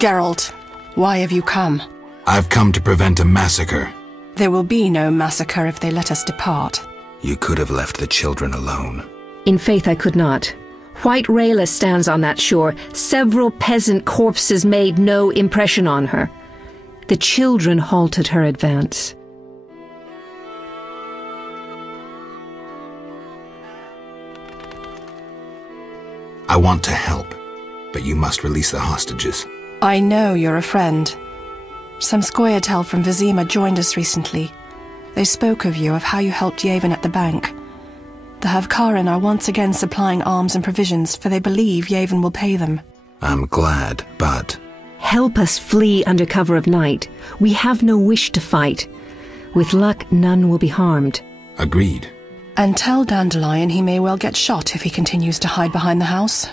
Geralt, why have you come? I've come to prevent a massacre. There will be no massacre if they let us depart. You could have left the children alone. In faith I could not. White Rayla stands on that shore. Several peasant corpses made no impression on her. The children halted her advance. I want to help, but you must release the hostages. I know you're a friend. Some Scoia'tael from Vizima joined us recently. They spoke of you, of how you helped Yevon at the bank. The Havkarin are once again supplying arms and provisions, for they believe Yevon will pay them. I'm glad, but... Help us flee under cover of night. We have no wish to fight. With luck, none will be harmed. Agreed. And tell Dandelion he may well get shot if he continues to hide behind the house.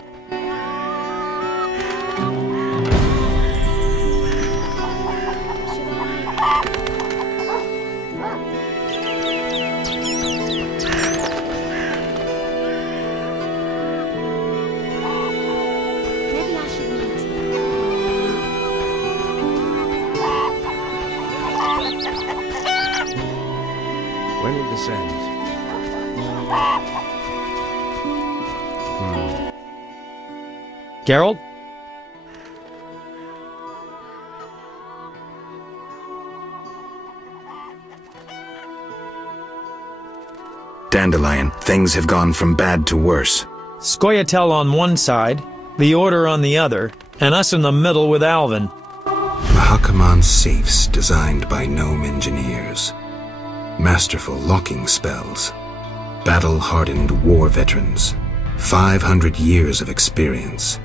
When will this end? Geralt? Dandelion, things have gone from bad to worse. Scoia'tael on one side, the Order on the other, and us in the middle with Alvin. Mahakaman safes designed by gnome engineers. Masterful locking spells. Battle-hardened war veterans. 500 years of experience.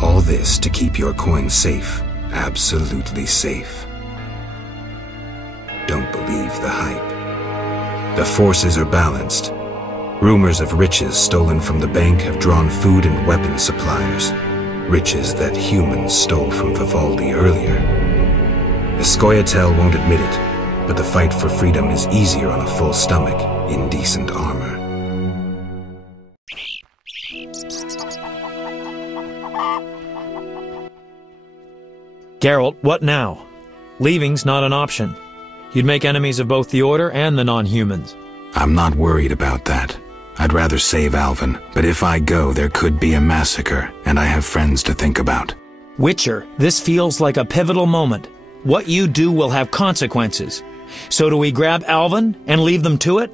All this to keep your coin safe. Absolutely safe. Don't believe the hype. The forces are balanced. Rumors of riches stolen from the bank have drawn food and weapon suppliers. Riches that humans stole from Vivaldi earlier. The Scoia'tael won't admit it, but the fight for freedom is easier on a full stomach in decent armor. Geralt, what now? Leaving's not an option. You'd make enemies of both the Order and the non-humans. I'm not worried about that. I'd rather save Alvin, but if I go, there could be a massacre, and I have friends to think about. Witcher, this feels like a pivotal moment. What you do will have consequences. So do we grab Alvin and leave them to it?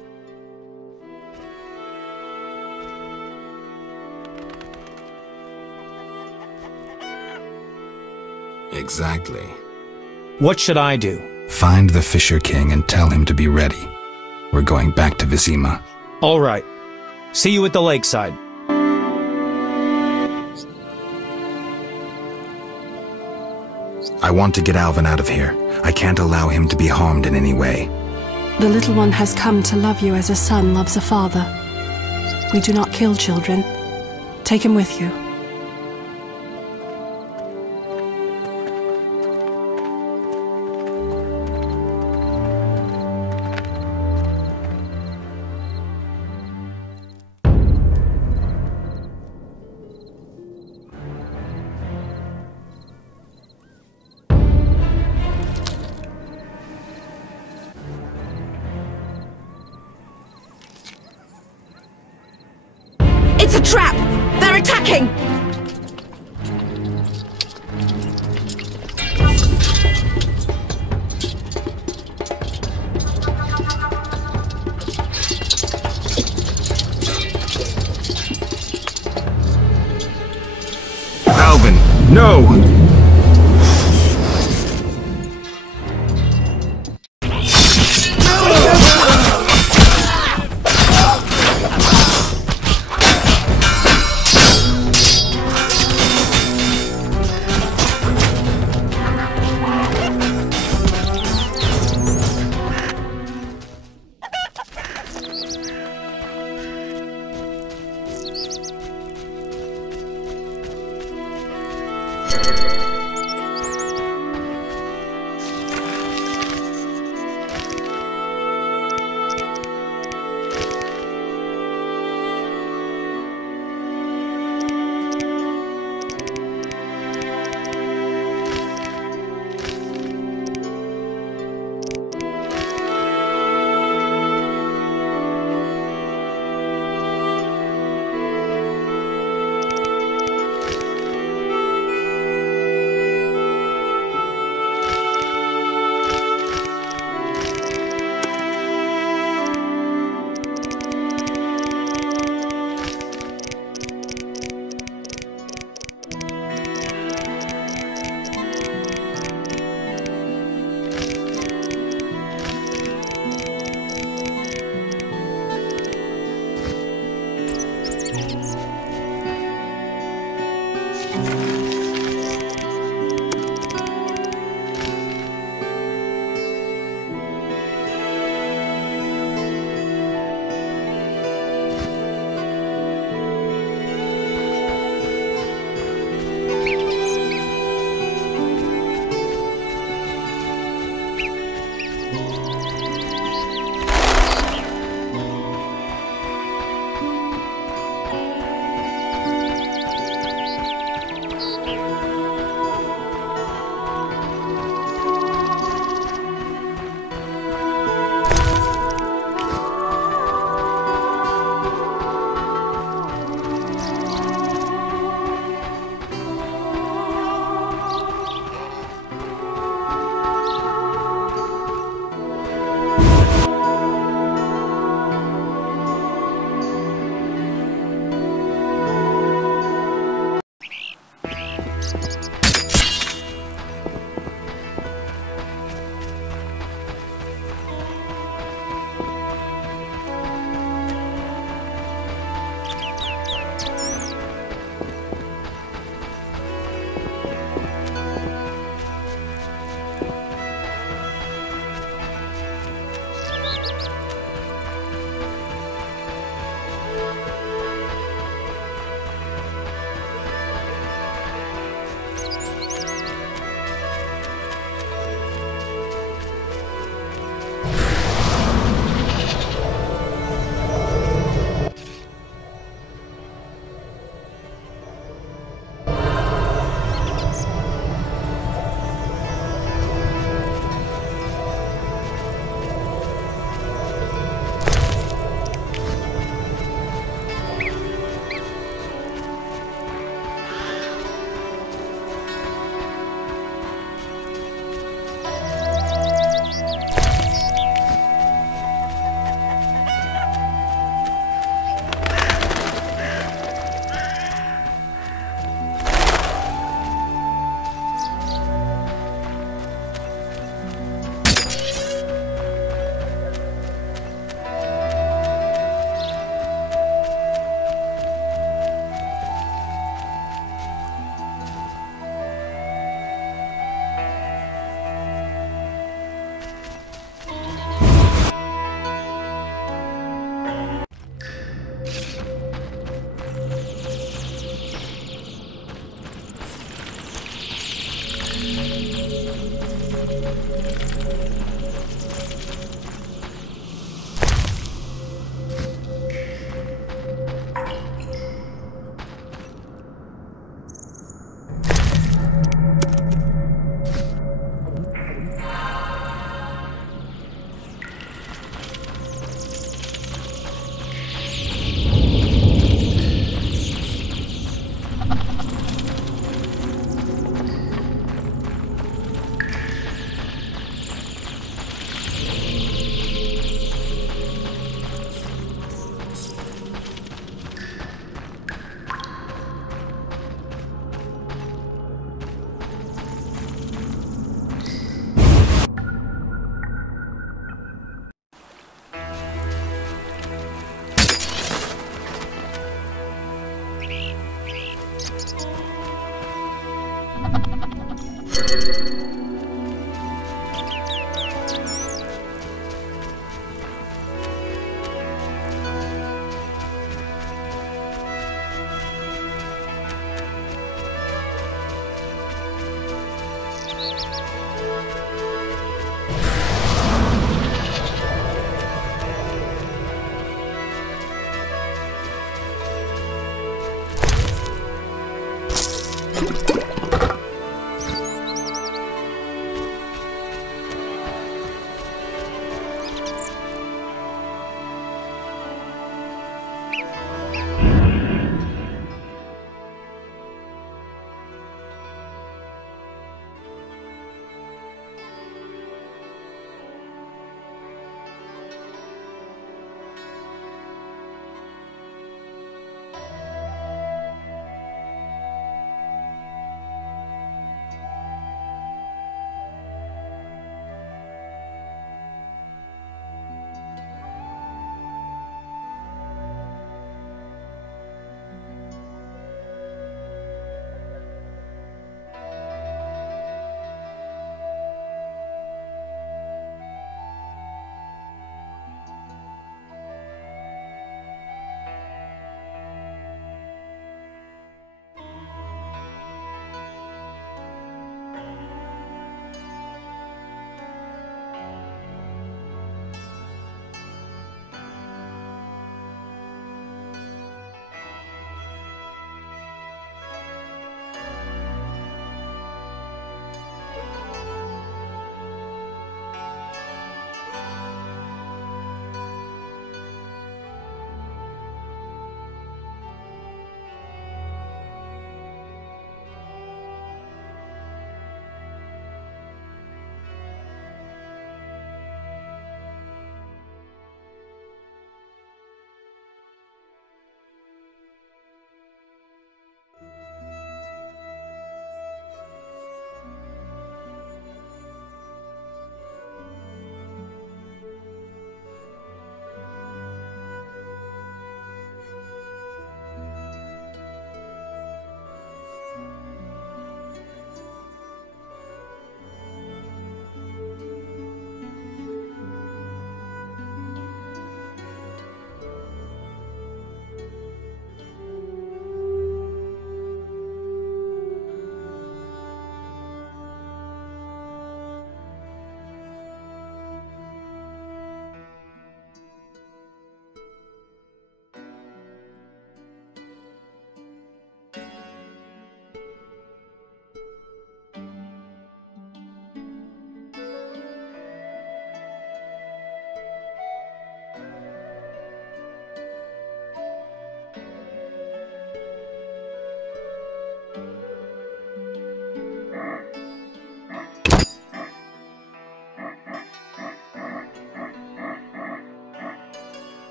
Exactly. What should I do? Find the Fisher King and tell him to be ready. We're going back to Vizima. All right. See you at the lakeside. I want to get Alvin out of here. I can't allow him to be harmed in any way. The little one has come to love you as a son loves a father. We do not kill children. Take him with you. It's a trap! They're attacking! Alvin, no!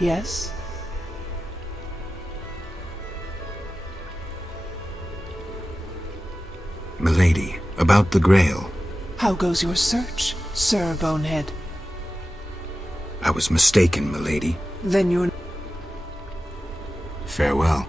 Yes? Milady, about the Grail. How goes your search, Sir Bonehead? I was mistaken, milady. Then you're... Farewell.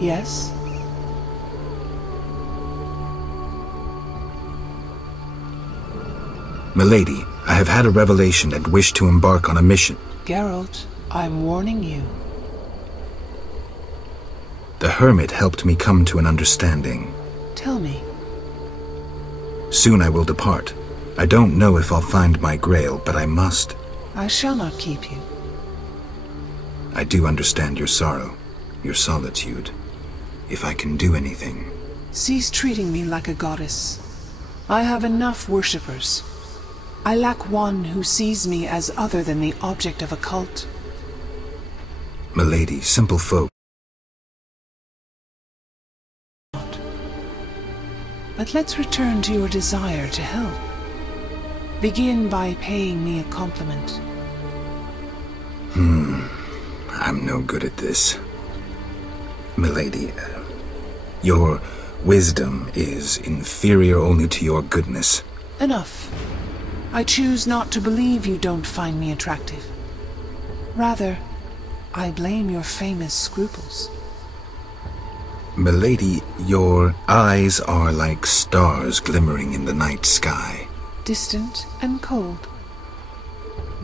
Yes? Milady, I have had a revelation and wish to embark on a mission. Geralt, I'm warning you. The hermit helped me come to an understanding. Tell me. Soon I will depart. I don't know if I'll find my grail, but I must. I shall not keep you. I do understand your sorrow, your solitude. If I can do anything... Cease treating me like a goddess. I have enough worshippers. I lack one who sees me as other than the object of a cult. Milady, simple folk. But let's return to your desire to help. Begin by paying me a compliment. I'm no good at this. Milady, your wisdom is inferior only to your goodness. Enough. I choose not to believe you don't find me attractive. Rather, I blame your famous scruples. Milady, your eyes are like stars glimmering in the night sky. Distant and cold.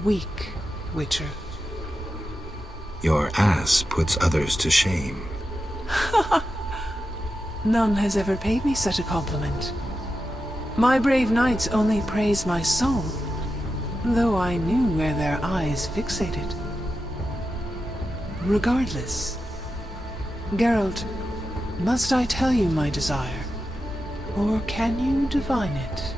Weak, Witcher. Your ass puts others to shame. None has ever paid me such a compliment. My brave knights only praise my soul, though I knew where their eyes fixated. Regardless, Geralt, must I tell you my desire, or can you divine it?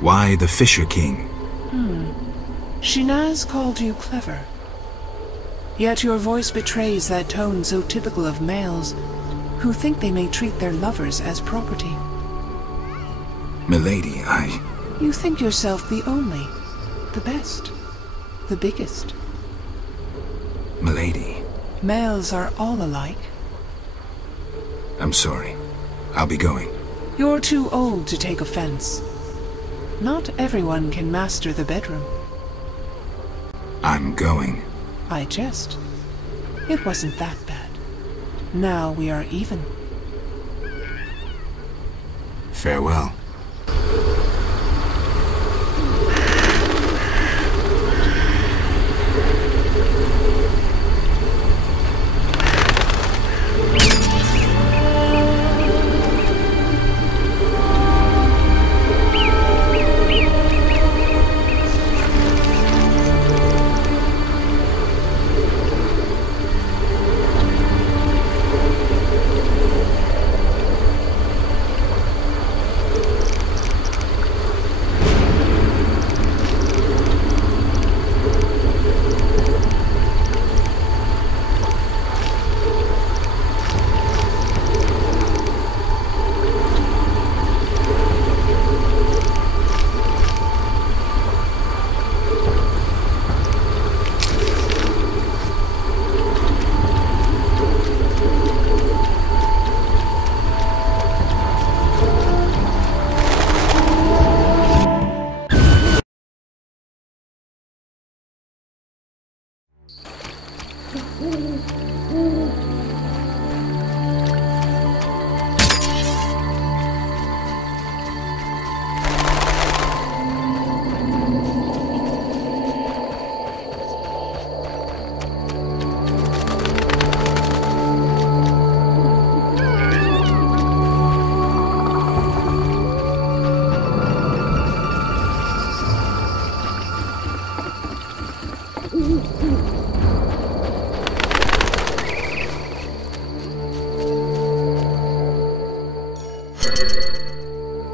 Why the Fisher King? Shinaz called you clever. Yet your voice betrays that tone so typical of males who think they may treat their lovers as property. Milady, You think yourself the only, the best, the biggest. Milady. Males are all alike. I'm sorry. I'll be going. You're too old to take offense. Not everyone can master the bedroom. I'm going. I jest. It wasn't that bad. Now we are even. Farewell.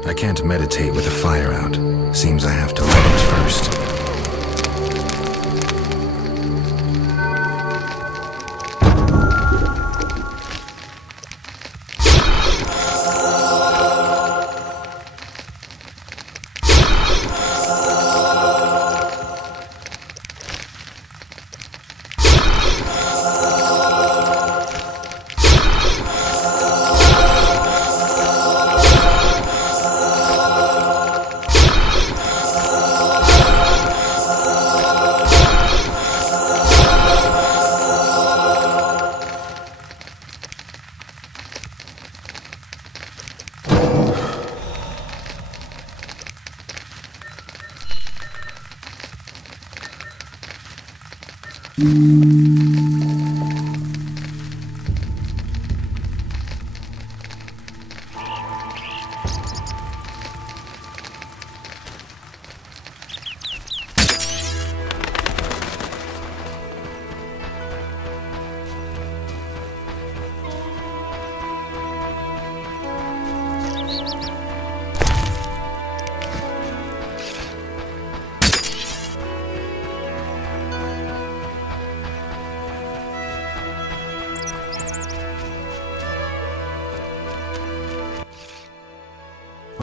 I can't meditate with the fire out. Seems I have to light it first.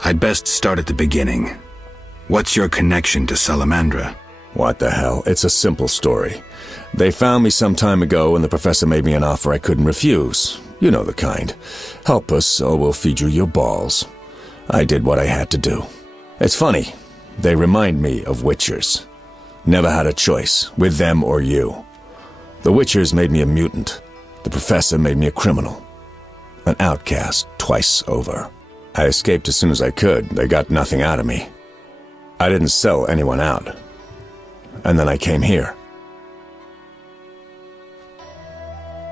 I'd best start at the beginning. What's your connection to Salamandra? What the hell? It's a simple story. They found me some time ago and the professor made me an offer I couldn't refuse. You know the kind. Help us or we'll feed you your balls. I did what I had to do. It's funny. They remind me of Witchers. Never had a choice, with them or you. The Witchers made me a mutant. The professor made me a criminal. An outcast twice over. I escaped as soon as I could. They got nothing out of me. I didn't sell anyone out. And then I came here.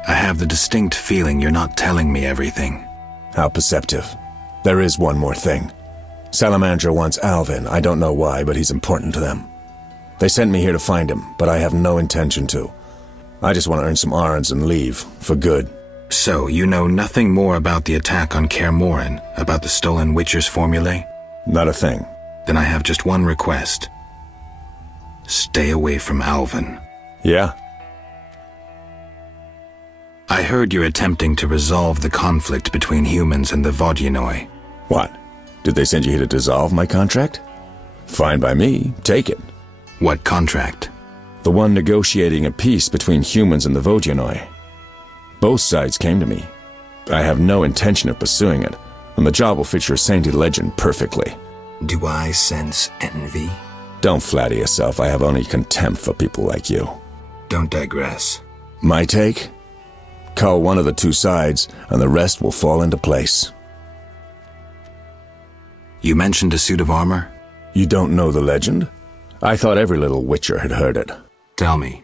I have the distinct feeling you're not telling me everything. How perceptive. There is one more thing. Salamandra wants Alvin. I don't know why, but he's important to them. They sent me here to find him, but I have no intention to. I just want to earn some arns and leave, for good. So, you know nothing more about the attack on Kaer Morhen, about the stolen Witcher's formulae? Not a thing. Then I have just one request. Stay away from Alvin. Yeah? I heard you're attempting to resolve the conflict between humans and the Vodyanoi. What? Did they send you here to dissolve my contract? Fine by me. Take it. What contract? The one negotiating a peace between humans and the Vodyanoi. Both sides came to me. I have no intention of pursuing it, and the job will fit your sainted legend perfectly. Do I sense envy? Don't flatter yourself. I have only contempt for people like you. Don't digress. My take? Cull one of the two sides, and the rest will fall into place. You mentioned a suit of armor? You don't know the legend? I thought every little Witcher had heard it. Tell me.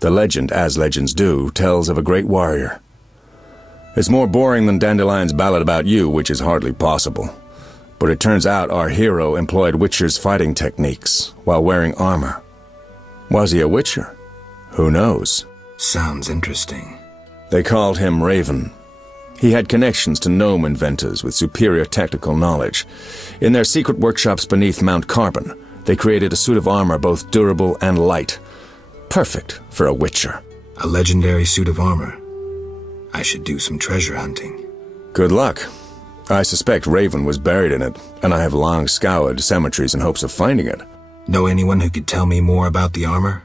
The legend, as legends do, tells of a great warrior. It's more boring than Dandelion's ballad about you, which is hardly possible. But it turns out our hero employed Witcher's fighting techniques while wearing armor. Was he a Witcher? Who knows? Sounds interesting. They called him Raven. He had connections to gnome inventors with superior technical knowledge. In their secret workshops beneath Mount Carbon, they created a suit of armor both durable and light. Perfect for a Witcher. A legendary suit of armor. I should do some treasure hunting. Good luck. I suspect Raven was buried in it, and I have long scoured cemeteries in hopes of finding it. Know anyone who could tell me more about the armor?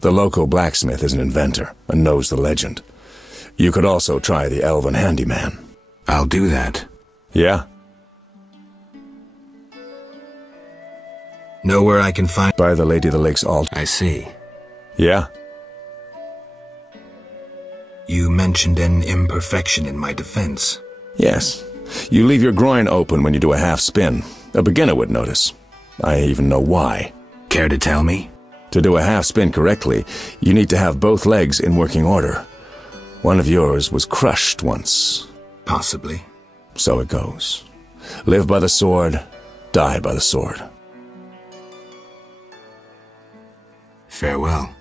The local blacksmith is an inventor and knows the legend. You could also try the elven handyman. I'll do that. Yeah? Know where I can find... By the Lady of the Lake's altar. I see. Yeah? You mentioned an imperfection in my defense. Yes. You leave your groin open when you do a half spin. A beginner would notice. I even know why. Care to tell me? To do a half spin correctly, you need to have both legs in working order. One of yours was crushed once. Possibly. So it goes. Live by the sword, die by the sword. Farewell.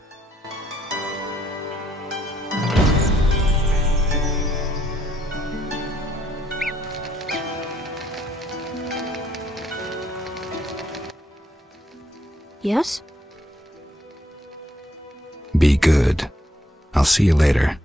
Yes? Be good. I'll see you later.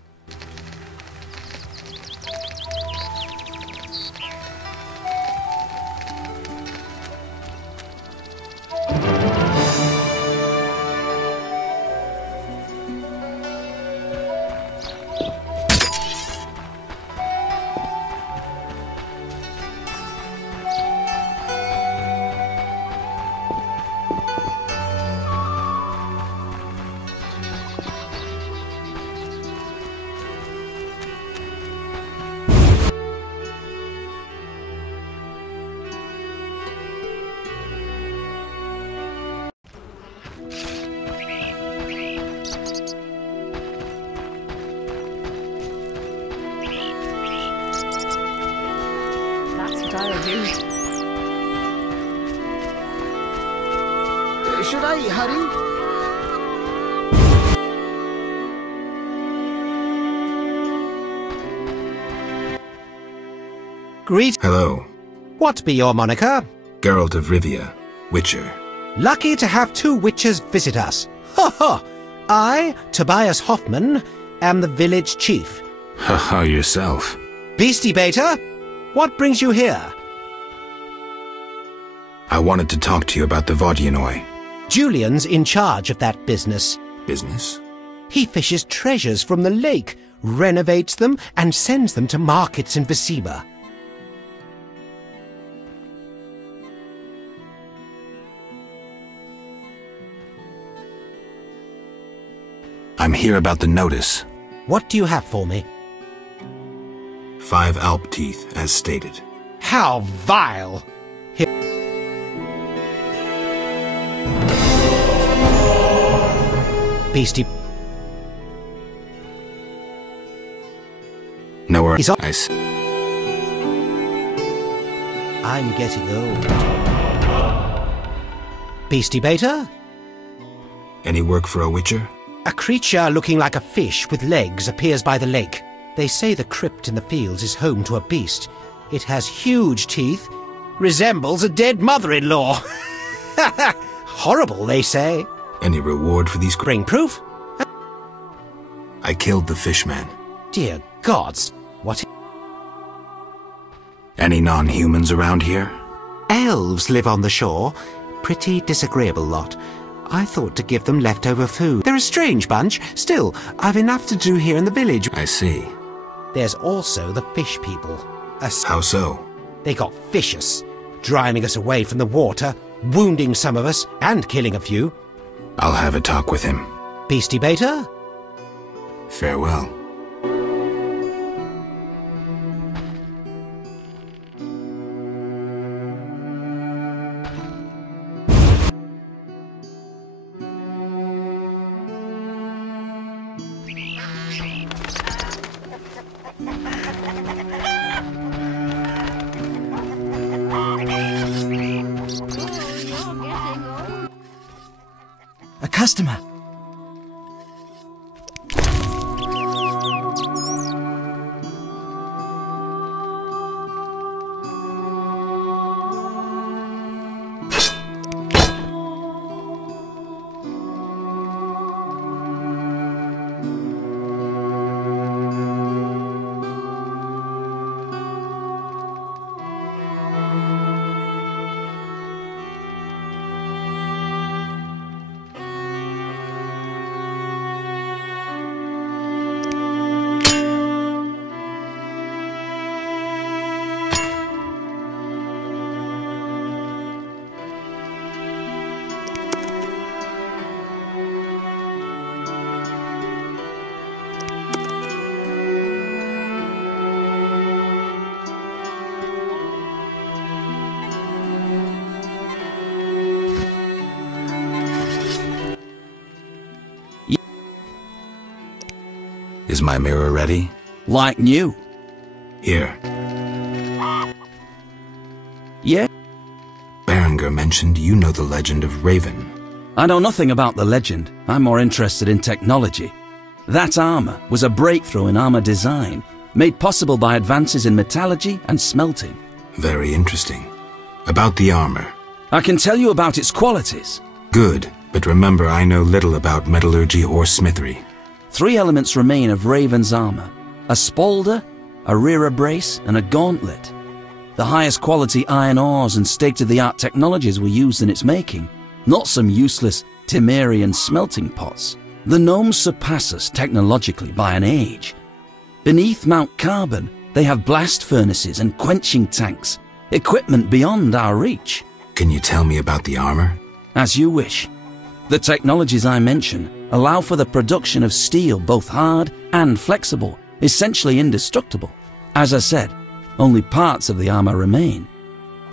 Should I hurry? Hello. What be your moniker? Geralt of Rivia, Witcher. Lucky to have two witches visit us. Ha ha! I, Tobias Hoffman, am the village chief. Haha, yourself. Beastie Beta, what brings you here? I wanted to talk to you about the Vodyanoi. Julian's in charge of that business. Business? He fishes treasures from the lake, renovates them, and sends them to markets in Vizima. I'm here about the notice. What do you have for me? 5 alp teeth, as stated. How vile! Beastie. Nowhere. He's up. Nice. I'm getting old. Beastie Beta? Any work for a Witcher? A creature looking like a fish with legs appears by the lake. They say the crypt in the fields is home to a beast. It has huge teeth, resembles a dead mother-in-law. Horrible, they say. Any reward for these? Ring-proof? I killed the fishman. Dear gods, what? Any non-humans around here? Elves live on the shore. Pretty disagreeable lot. I thought to give them leftover food. They're a strange bunch. Still, I've enough to do here in the village. I see. There's also the fish people. How so? They got vicious, driving us away from the water, wounding some of us, and killing a few. I'll have a talk with him. Beastie Beta? Farewell. A customer. Is my mirror ready? Like new. Here. Yeah? Berenger mentioned you know the legend of Raven. I know nothing about the legend. I'm more interested in technology. That armor was a breakthrough in armor design, made possible by advances in metallurgy and smelting. Very interesting. About the armor. I can tell you about its qualities. Good, but remember I know little about metallurgy or smithery. 3 elements remain of Raven's armor: a spalder, a rear brace, and a gauntlet. The highest quality iron ores and state-of-the-art technologies were used in its making, not some useless Temerian smelting pots. The gnomes surpass us technologically by an age. Beneath Mount Carbon, they have blast furnaces and quenching tanks, equipment beyond our reach. Can you tell me about the armor? As you wish. The technologies I mention allow for the production of steel both hard and flexible, essentially indestructible. As I said, only parts of the armor remain.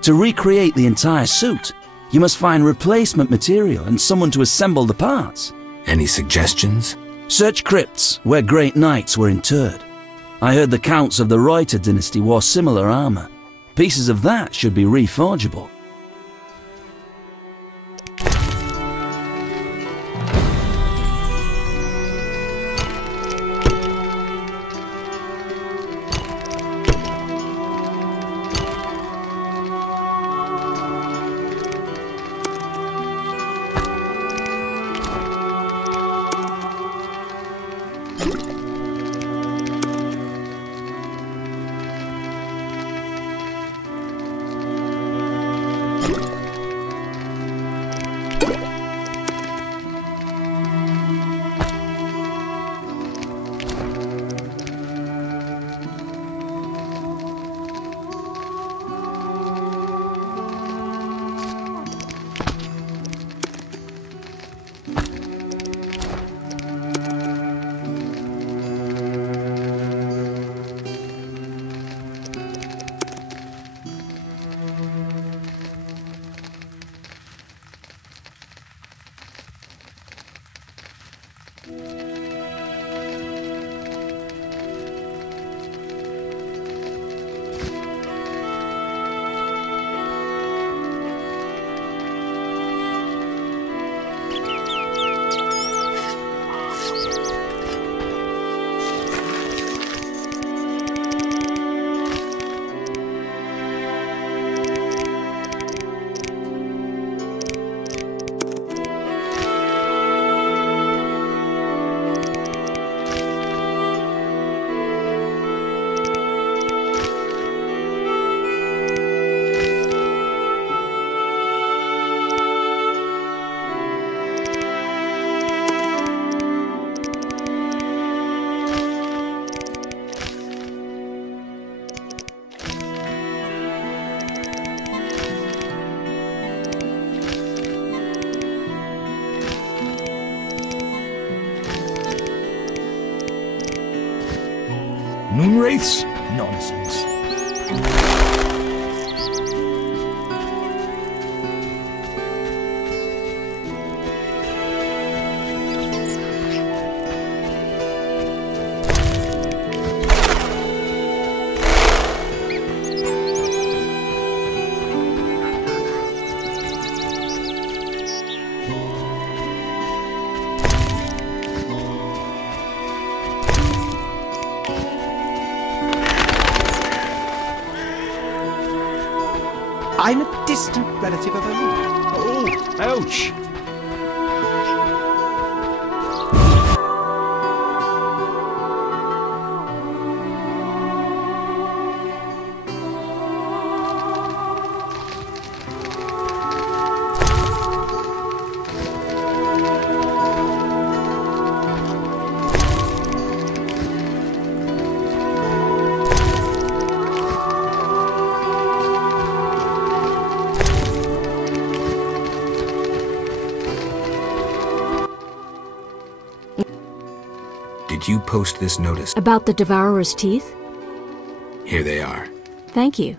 To recreate the entire suit, you must find replacement material and someone to assemble the parts. Any suggestions? Search crypts where great knights were interred. I heard the counts of the Reuter dynasty wore similar armor. Pieces of that should be reforgeable. Moonwraiths? Nonsense. I'm a distant relative of Alina. Oh, ouch! Did you post this notice? About the Devourer's teeth? Here they are. Thank you.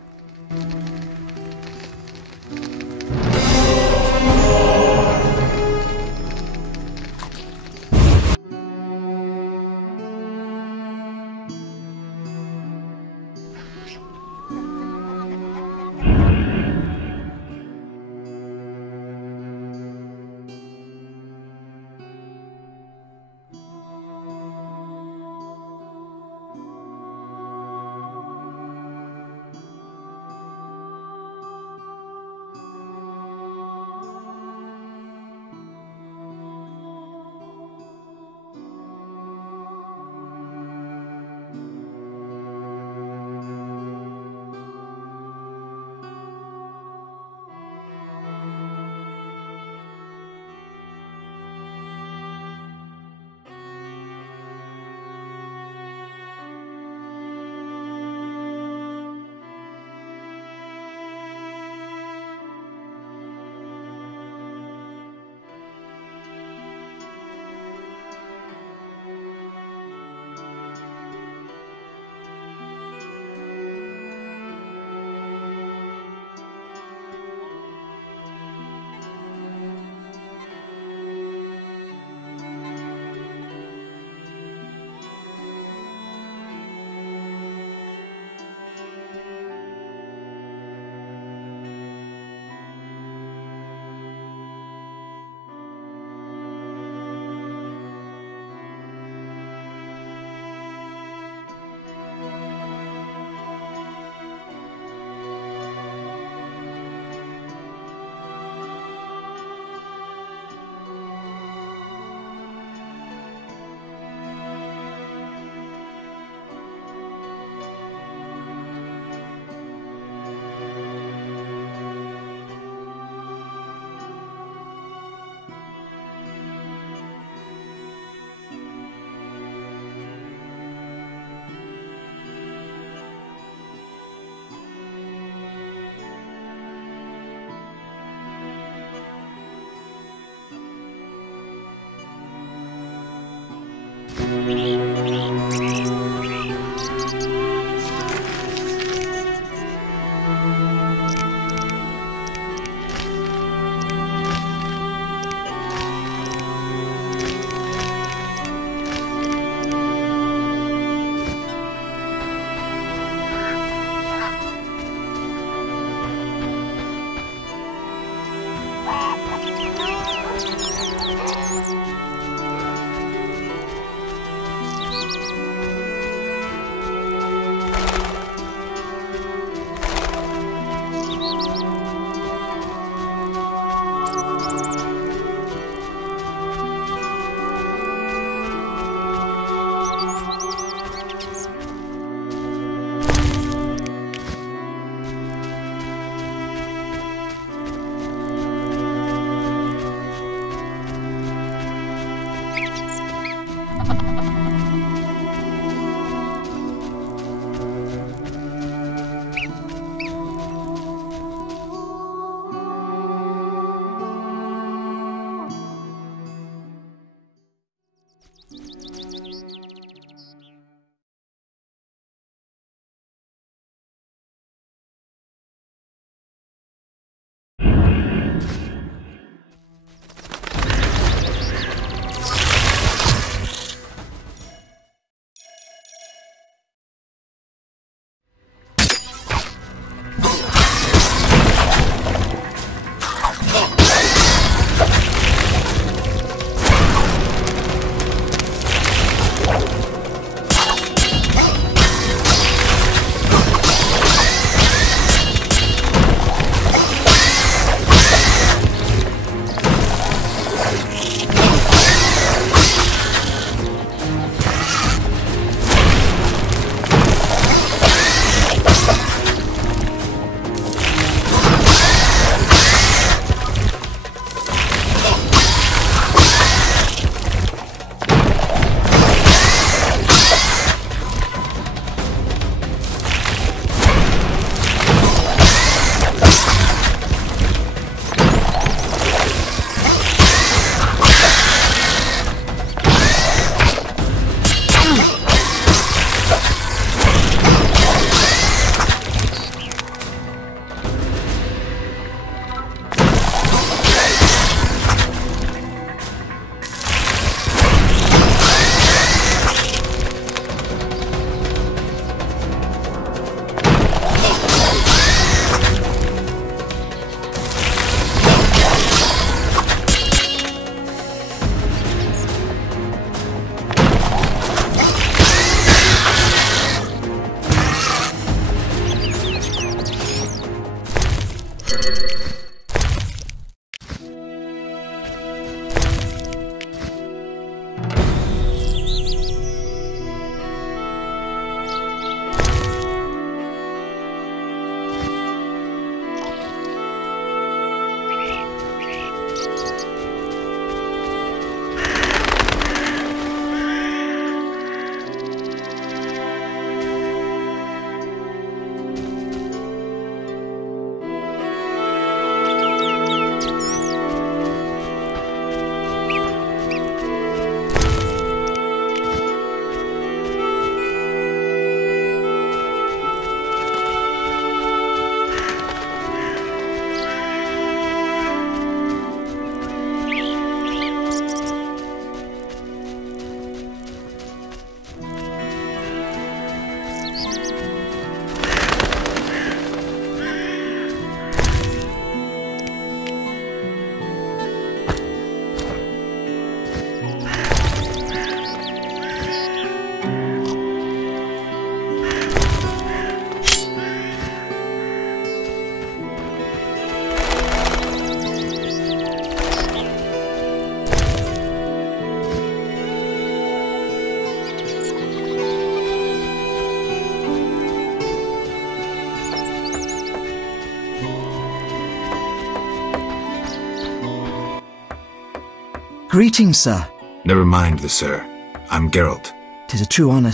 Greetings, sir. Never mind the sir. I'm Geralt. 'Tis a true honour,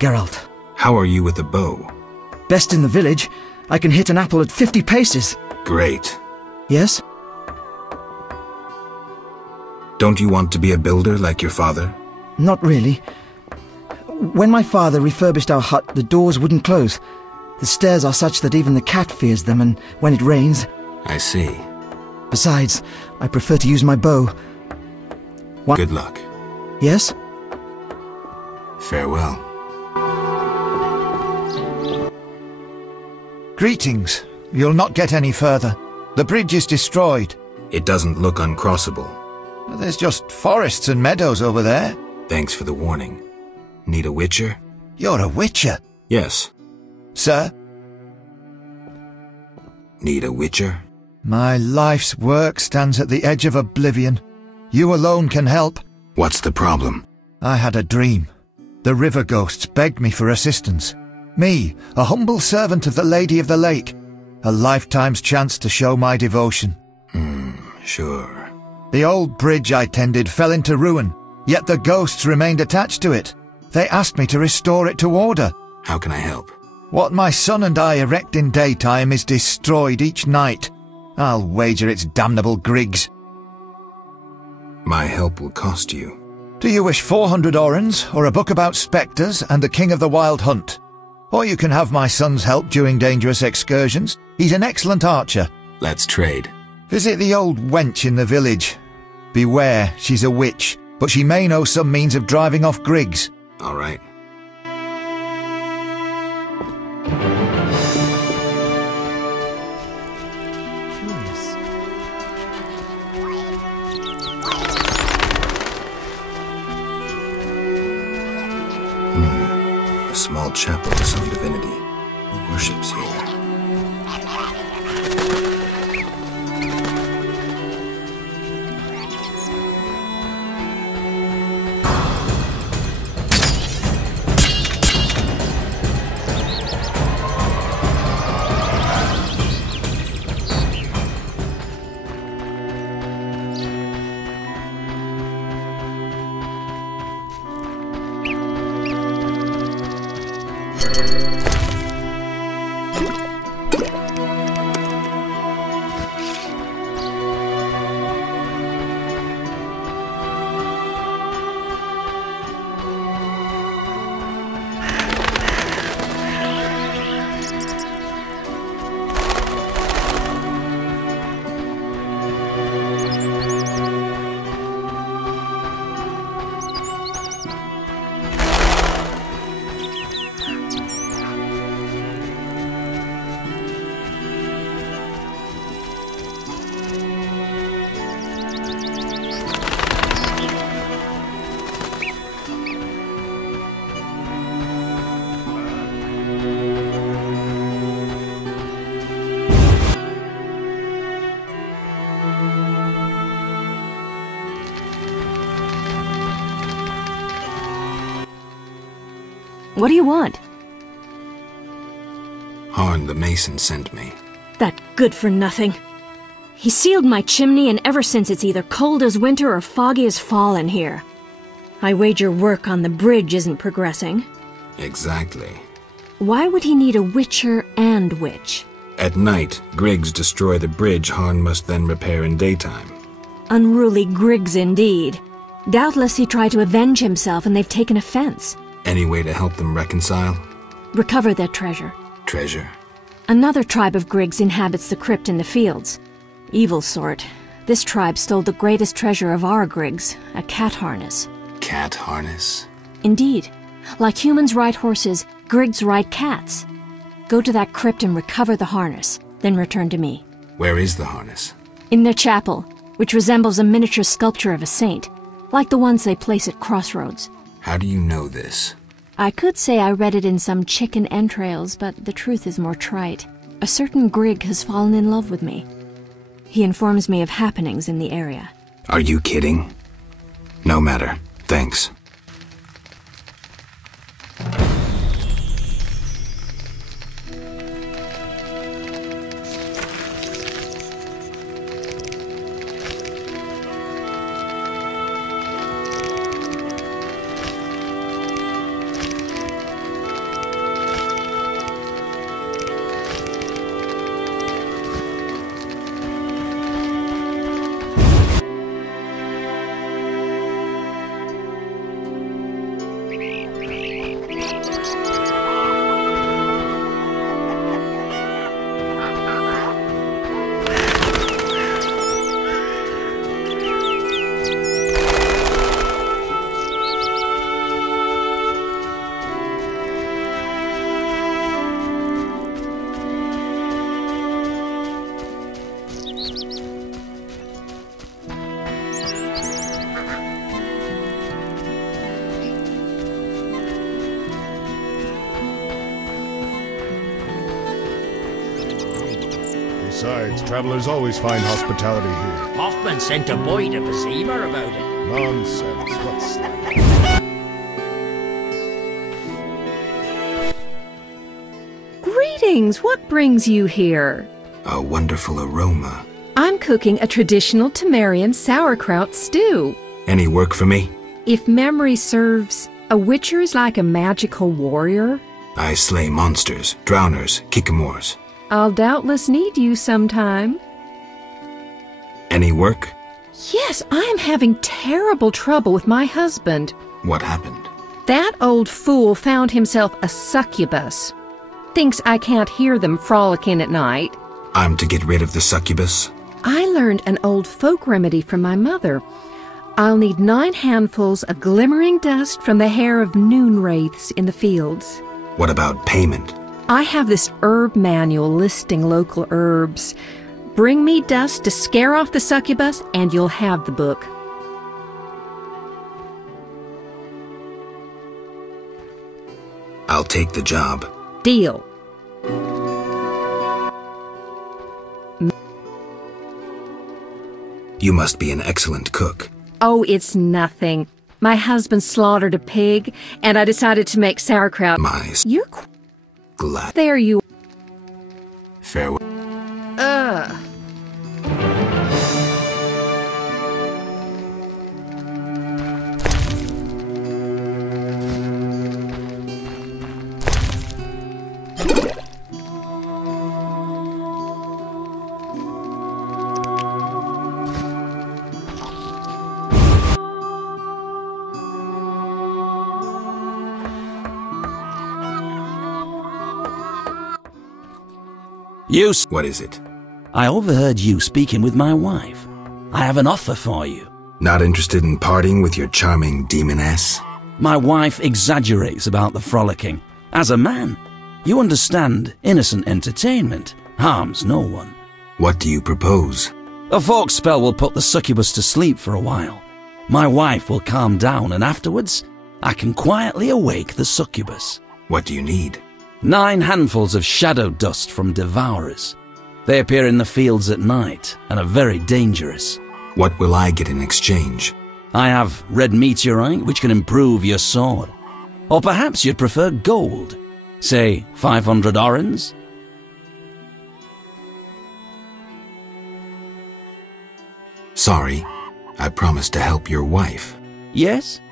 Geralt. How are you with the bow? Best in the village. I can hit an apple at 50 paces. Great. Yes? Don't you want to be a builder like your father? Not really. When my father refurbished our hut, the doors wouldn't close. The stairs are such that even the cat fears them, and when it rains... I see. Besides, I prefer to use my bow. Good luck. Yes? Farewell. Greetings. You'll not get any further. The bridge is destroyed. It doesn't look uncrossable. There's just forests and meadows over there. Thanks for the warning. Need a witcher? You're a witcher? Yes. Sir? Need a witcher? My life's work stands at the edge of oblivion. You alone can help. What's the problem? I had a dream. The river ghosts begged me for assistance. Me, a humble servant of the Lady of the Lake. A lifetime's chance to show my devotion. Sure. The old bridge I tended fell into ruin, yet the ghosts remained attached to it. They asked me to restore it to order. How can I help? What my son and I erect in daytime is destroyed each night. I'll wager it's damnable Griggs. My help will cost you. Do you wish 400 orens, or a book about spectres and the king of the wild hunt? Or you can have my son's help during dangerous excursions. He's an excellent archer. Let's trade. Visit the old wench in the village. Beware, she's a witch, but she may know some means of driving off Griggs. All right. Curious. A small chapel of some divinity. Who worships here? What do you want? Harn the mason sent me. That good-for-nothing. He sealed my chimney, and ever since it's either cold as winter or foggy as fall in here. I wager work on the bridge isn't progressing. Exactly. Why would he need a witcher and witch? At night, Griggs destroy the bridge Harn must then repair in daytime. Unruly Griggs indeed. Doubtless he tried to avenge himself, and they've taken offense. Any way to help them reconcile? Recover their treasure. Treasure? Another tribe of Griggs inhabits the crypt in the fields. Evil sort. This tribe stole the greatest treasure of our Griggs, a cat harness. Cat harness? Indeed. Like humans ride horses, Griggs ride cats. Go to that crypt and recover the harness, then return to me. Where is the harness? In their chapel, which resembles a miniature sculpture of a saint, like the ones they place at crossroads. How do you know this? I could say I read it in some chicken entrails, but the truth is more trite. A certain Grig has fallen in love with me. He informs me of happenings in the area. Are you kidding? No matter. Thanks. Besides, travelers always find hospitality here. Hoffman sent a boy to Vizima about it. Nonsense. What's that? Greetings! What brings you here? A wonderful aroma. I'm cooking a traditional Temerian sauerkraut stew. Any work for me? If memory serves, a witcher is like a magical warrior. I slay monsters, drowners, kikimors. I'll doubtless need you sometime. Any work? Yes, I'm having terrible trouble with my husband. What happened? That old fool found himself a succubus. Thinks I can't hear them frolicking at night. I'm to get rid of the succubus? I learned an old folk remedy from my mother. I'll need 9 handfuls of glimmering dust from the hair of noon wraiths in the fields. What about payment? I have this herb manual listing local herbs. Bring me dust to scare off the succubus, and you'll have the book. I'll take the job. Deal. You must be an excellent cook. Oh, it's nothing. My husband slaughtered a pig, and I decided to make sauerkraut. You're glad. There you Farewell. What is it? I overheard you speaking with my wife. I have an offer for you. Not interested in parting with your charming demoness? My wife exaggerates about the frolicking. As a man, you understand innocent entertainment harms no one. What do you propose? A folk spell will put the succubus to sleep for a while. My wife will calm down, and afterwards, I can quietly awake the succubus. What do you need? 9 handfuls of shadow dust from devourers. They appear in the fields at night and are very dangerous. What will I get in exchange? I have red meteorite, which can improve your sword. Or perhaps you'd prefer gold. Say 500 orens? Sorry, I promised to help your wife. Yes?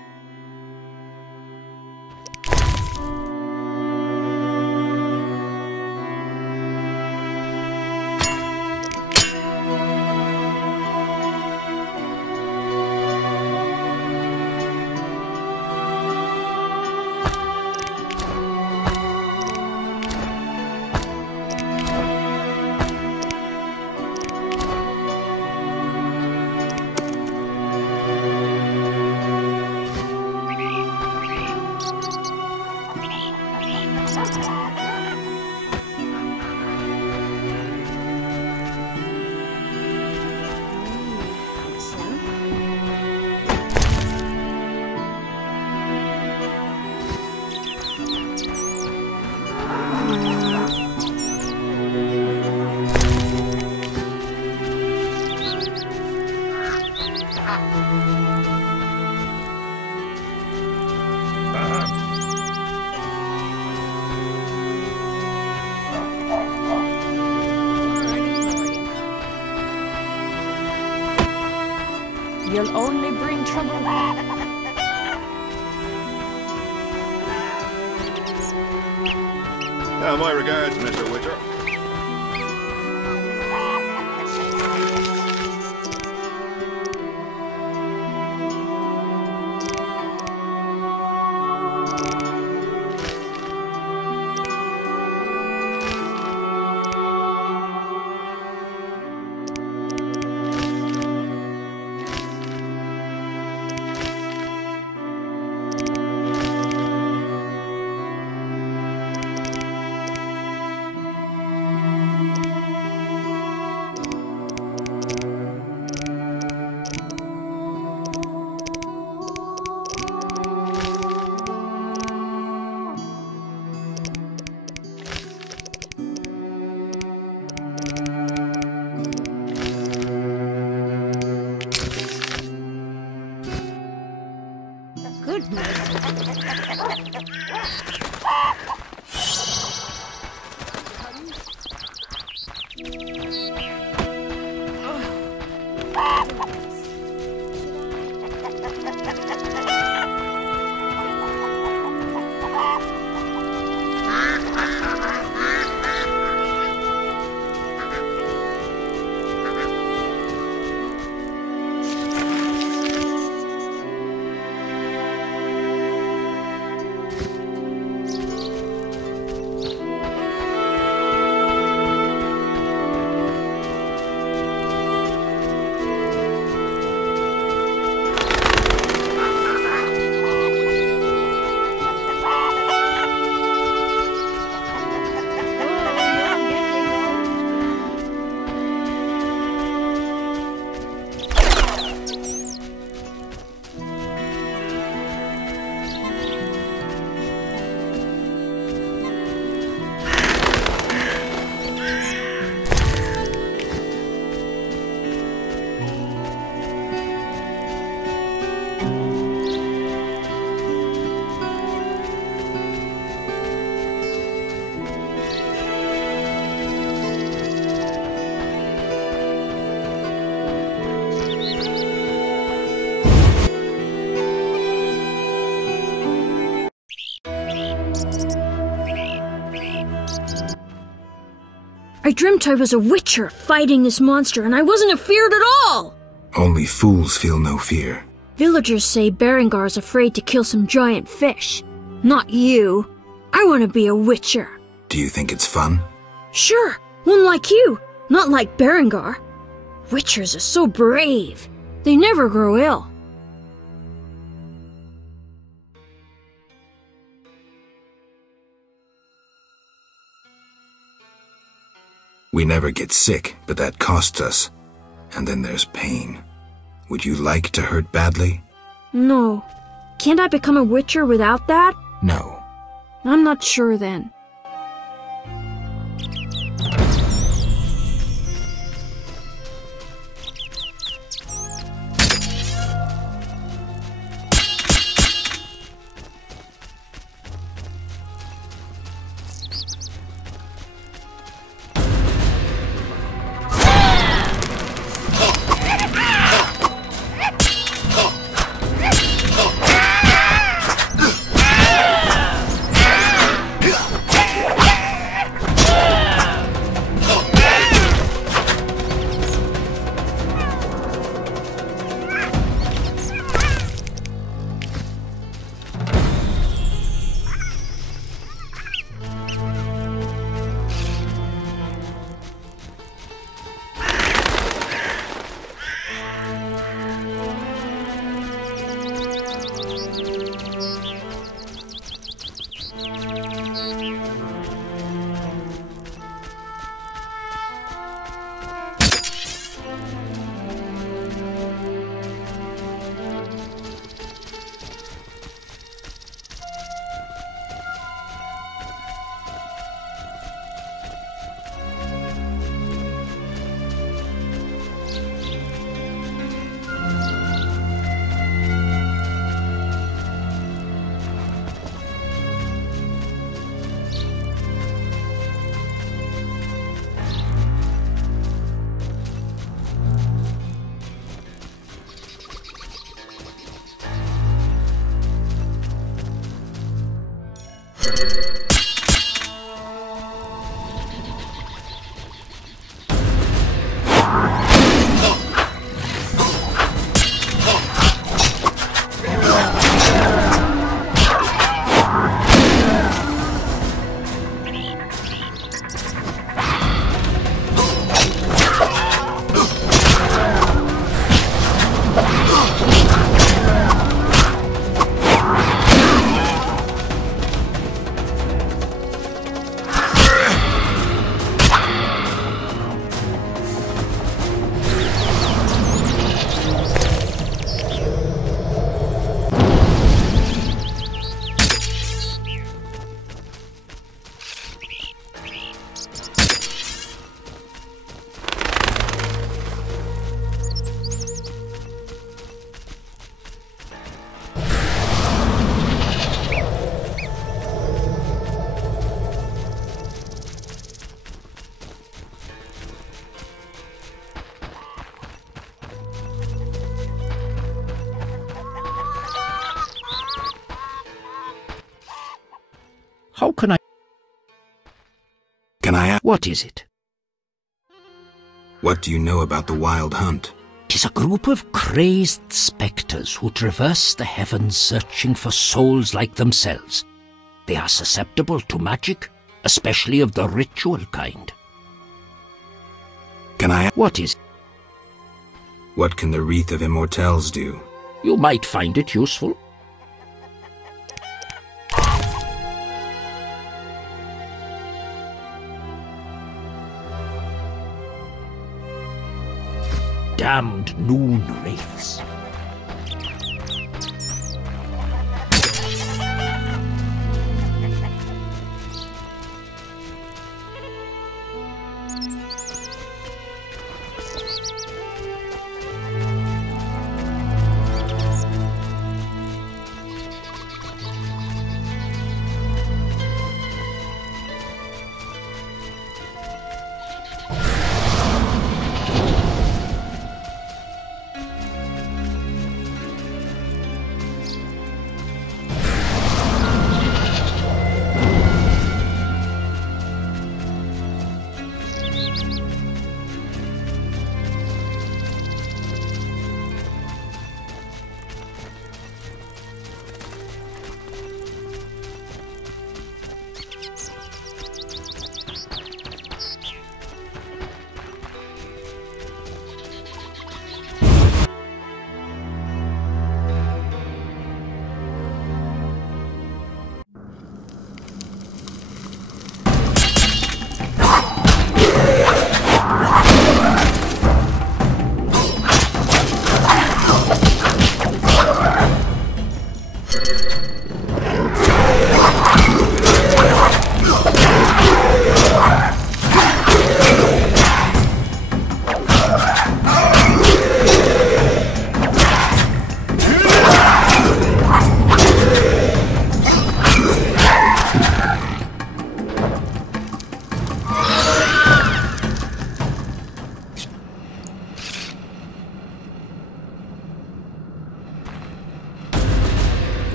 You'll only bring trouble. My regards, Mr. Witcher. I dreamt I was a witcher fighting this monster, and I wasn't afeard at all! Only fools feel no fear. Villagers say Berengar's afraid to kill some giant fish. Not you. I want to be a witcher. Do you think it's fun? Sure, one like you, not like Berengar. Witchers are so brave. They never grow ill. We never get sick, but that costs us. And then there's pain. Would you like to hurt badly? No. Can't I become a witcher without that? No. I'm not sure then. What is it? What do you know about the Wild Hunt? 'Tis a group of crazed spectres who traverse the heavens searching for souls like themselves. They are susceptible to magic, especially of the ritual kind. What is it? What can the Wreath of Immortelles do? You might find it useful. Damned noon wraiths.